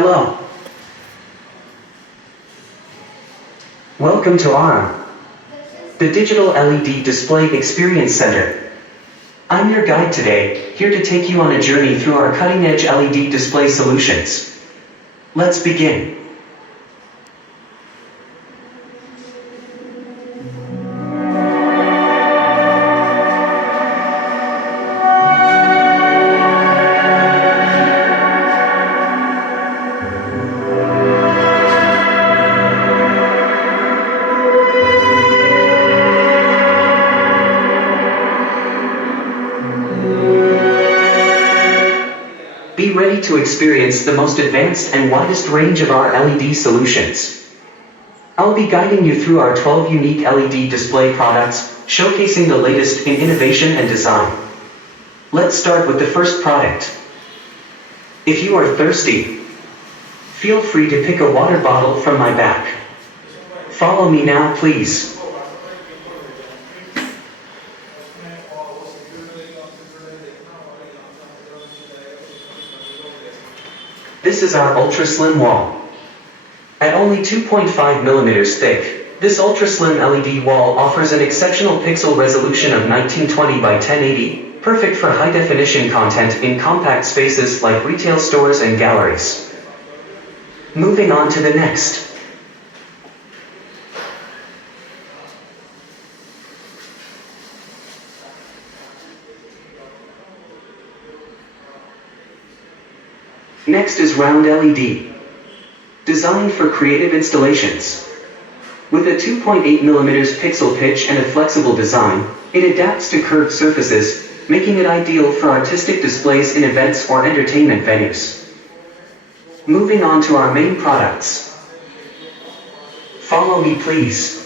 Hello. Welcome to ARM, the Digital LED Display Experience Center. I'm your guide today, here to take you on a journey through our cutting-edge LED display solutions. Let's begin. Be ready to experience the most advanced and widest range of our LED solutions. I'll be guiding you through our 12 unique LED display products, showcasing the latest in innovation and design. Let's start with the first product. If you are thirsty, feel free to pick a water bottle from my back. Follow me now, please. This is our ultra-slim wall. At only 2.5 millimeters thick, this ultra-slim LED wall offers an exceptional pixel resolution of 1920 by 1080, perfect for high-definition content in compact spaces like retail stores and galleries. Moving on to the next. Next is round LED. Designed for creative installations. With a 2.8 mm pixel pitch and a flexible design, it adapts to curved surfaces, making it ideal for artistic displays in events or entertainment venues. Moving on to our main products. Follow me, please.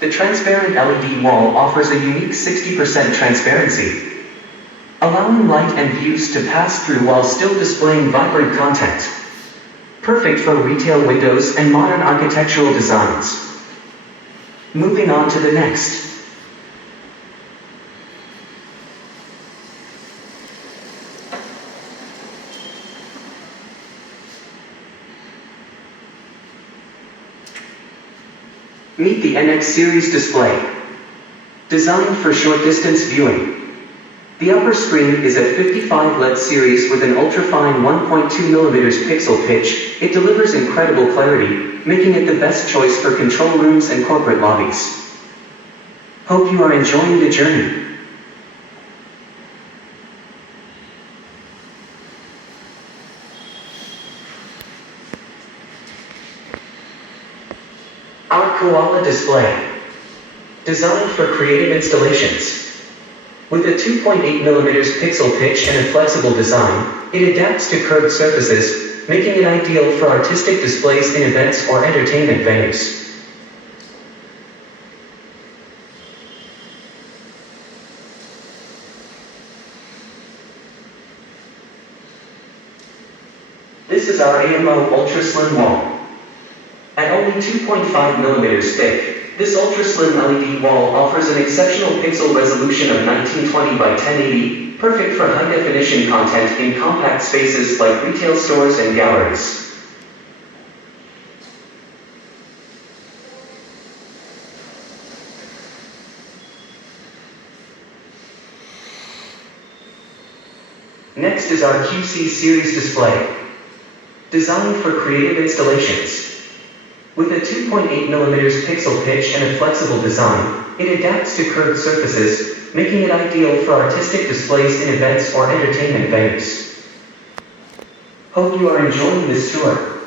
The transparent LED wall offers a unique 60% transparency, allowing light and views to pass through while still displaying vibrant content. Perfect for retail windows and modern architectural designs. Moving on to the next. Meet the NX series display. Designed for short-distance viewing. The upper screen is a 55 LED series with an ultra-fine 1.2 mm pixel pitch. It delivers incredible clarity, making it the best choice for control rooms and corporate lobbies. Hope you are enjoying the journey. Our Koala display. Designed for creative installations. With a 2.8 mm pixel pitch and a flexible design, it adapts to curved surfaces, making it ideal for artistic displays in events or entertainment venues. This is our AMO Ultra Slim Wall. At only 2.5 mm thick, this ultra-slim LED wall offers an exceptional pixel resolution of 1920 by 1080, perfect for high-definition content in compact spaces like retail stores and galleries. Next is our QC series display. Designed for creative installations. With a 2.8 mm pixel pitch and a flexible design, it adapts to curved surfaces, making it ideal for artistic displays in events or entertainment venues. Hope you are enjoying this tour.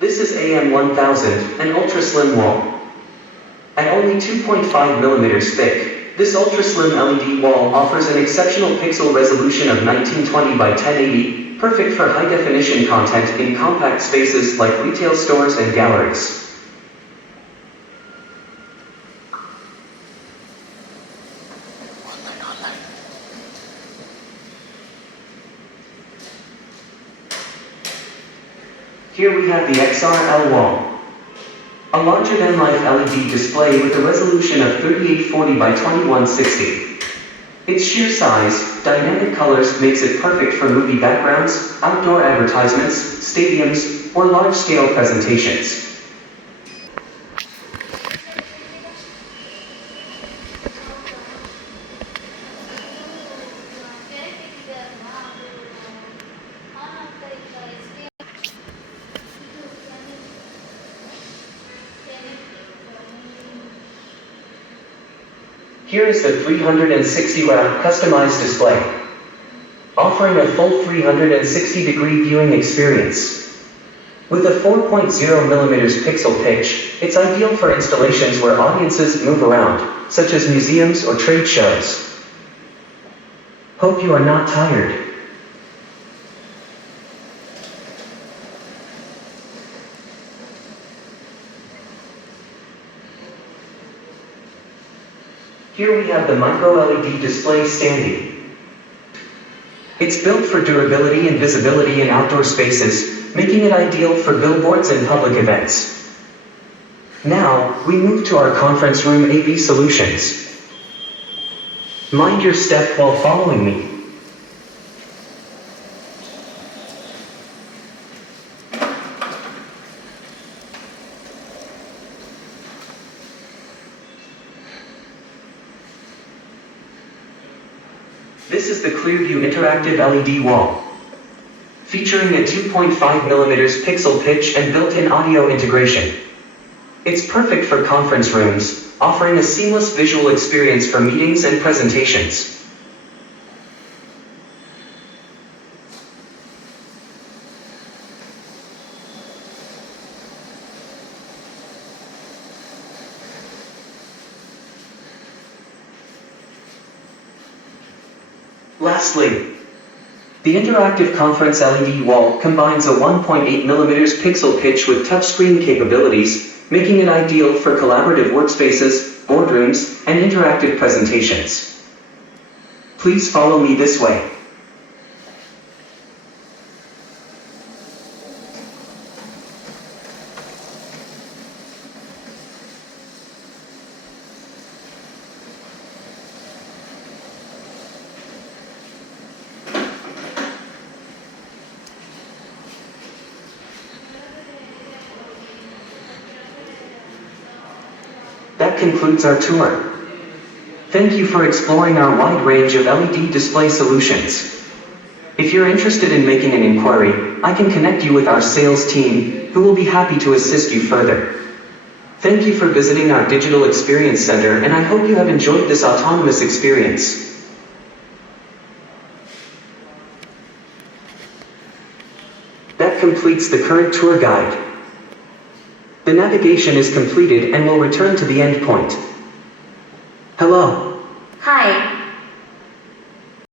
This is AM1000, an ultra-slim wall. At only 2.5 mm thick, this ultra-slim LED wall offers an exceptional pixel resolution of 1920 by 1080, perfect for high-definition content in compact spaces like retail stores and galleries. Here we have the XRL wall. A larger-than-life LED display with a resolution of 3840 by 2160. Its sheer size, dynamic colors makes it perfect for movie backgrounds, outdoor advertisements, stadiums, or large-scale presentations. Here is the 360-watt customized display, offering a full 360-degree viewing experience. With a 4.0mm pixel pitch, it's ideal for installations where audiences move around, such as museums or trade shows. Hope you are not tired. Here we have the micro LED display standing. It's built for durability and visibility in outdoor spaces, making it ideal for billboards and public events. Now, we move to our conference room AV solutions. Mind your step while following me. This is the Clearview Interactive LED wall, featuring a 2.5mm pixel pitch and built-in audio integration. It's perfect for conference rooms, offering a seamless visual experience for meetings and presentations. Lastly, the interactive conference LED wall combines a 1.8mm pixel pitch with touchscreen capabilities, making it ideal for collaborative workspaces, boardrooms, and interactive presentations. Please follow me this way. That concludes our tour. Thank you for exploring our wide range of LED display solutions. If you're interested in making an inquiry, I can connect you with our sales team, who will be happy to assist you further. Thank you for visiting our Digital Experience Center, and I hope you have enjoyed this autonomous experience. That completes the current tour guide. The navigation is completed and will return to the end point. Hello. Hi.